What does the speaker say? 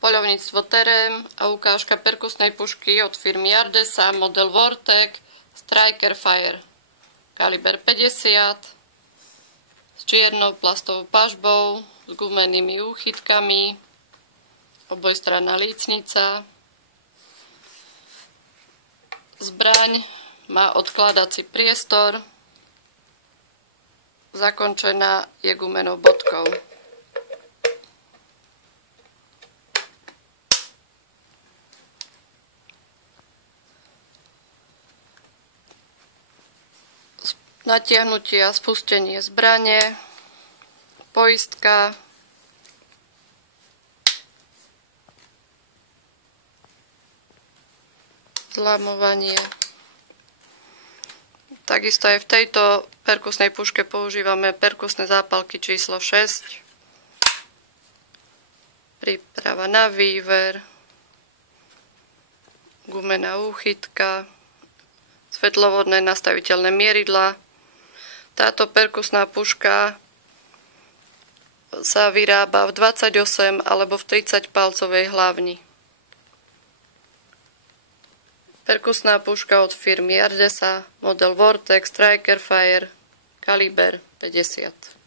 Poľovníctvo Terem a ukážka perkusnej pušky od firmy Ardesa, model Vortec, Striker Fire, kaliber 50, s čiernou plastovou pažbou, s gumenými úchytkami, obojstranná lícnica. Zbraň má odkladací priestor, zakončená je gumenou bodkou. Natiahnutie a spustenie zbrane, poistka, zlamovanie. Takisto aj v tejto perkusnej puške používame perkusné zápalky číslo 6, príprava na výver, gumená úchytka, svetlovodné nastaviteľné mieridlá. Táto perkusná puška sa vyrába v 28 alebo v 30 palcovej hlavni. Perkusná puška od firmy Ardesa, model Vortec, Striker Fire, kaliber 50.